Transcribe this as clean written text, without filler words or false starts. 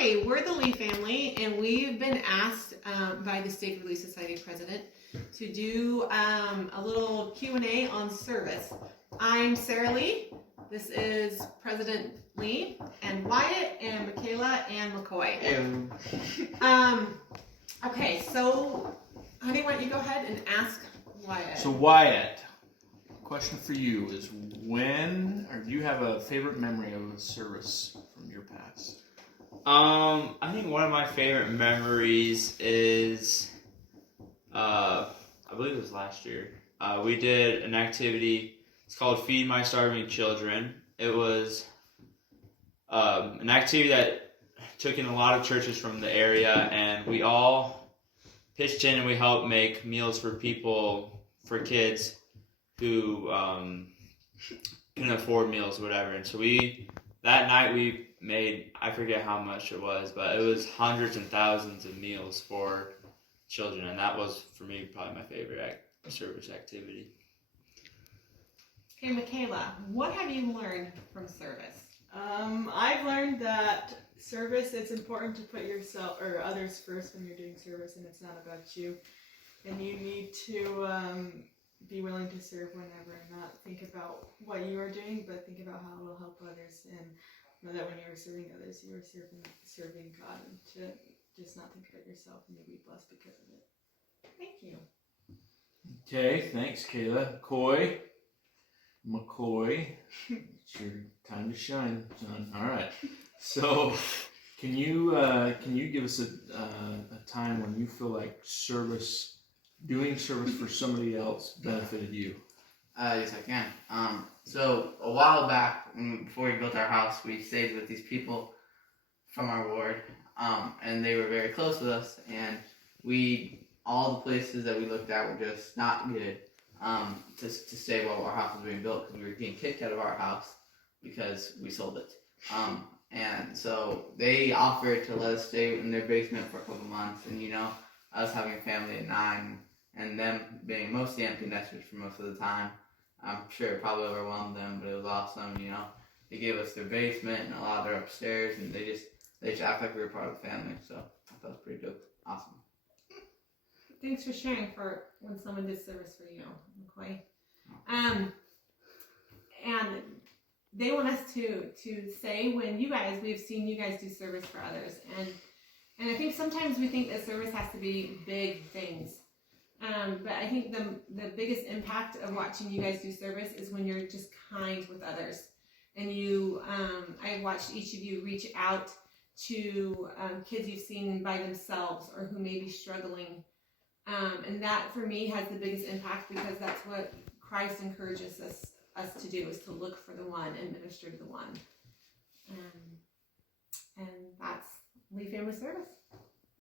Hi, we're the Lee family, and we've been asked by the Stake Relief Society president to do a little Q&A on service. I'm Sarah Lee. This is President Lee, and Wyatt, and Michaela, and McCoy. Okay, so honey, why don't you go ahead and ask Wyatt? So Wyatt, question for you is do you have a favorite memory of a service from your past? I think one of my favorite memories is, I believe it was last year. We did an activity. It's called Feed My Starving Children. It was an activity that took in a lot of churches from the area, and we all pitched in and we helped make meals for for kids who couldn't afford meals or whatever. And so that night we made, I forget how much it was, but it was hundreds and thousands of meals for children, and that was, for me, probably my favorite service activity. Okay, Michaela, what have you learned from service? I've learned that service, it's important to put yourself or others first when you're doing service, and it's not about you. And you need to be willing to serve whenever, and not think about what you are doing, but think about how it will help others, and know that when you are serving others, you are serving God, and to just not think about yourself, and you'll be blessed because of it. Thank you. Okay, thanks, Kayla. McCoy, it's your time to shine, son. All right. So, can you give us a time when you feel like doing service for somebody else benefited you? Yes, I can. So a while back, before we built our house, we stayed with these people from our ward, and they were very close with us, and all the places that we looked at were just not good to stay while our house was being built, because we were getting kicked out of our house because we sold it. And so they offered to let us stay in their basement for a couple months, and us having a family at 9, and them being mostly empty nesters for most of the time, I'm sure it probably overwhelmed them, but it was awesome. They gave us their basement and allowed their upstairs, and they just act like we were part of the family. So I thought it was pretty dope. Awesome. Thanks for sharing for when someone did service for you, McCoy. And they want us to say when we've seen you guys do service for others, and I think sometimes we think that service has to be big things. But I think the biggest impact of watching you guys do service is when you're just kind with others. And I watched each of you reach out to kids you've seen by themselves or who may be struggling. And that for me has the biggest impact, because that's what Christ encourages us to do, is to look for the one and minister to the one. And that's Lee Family Service.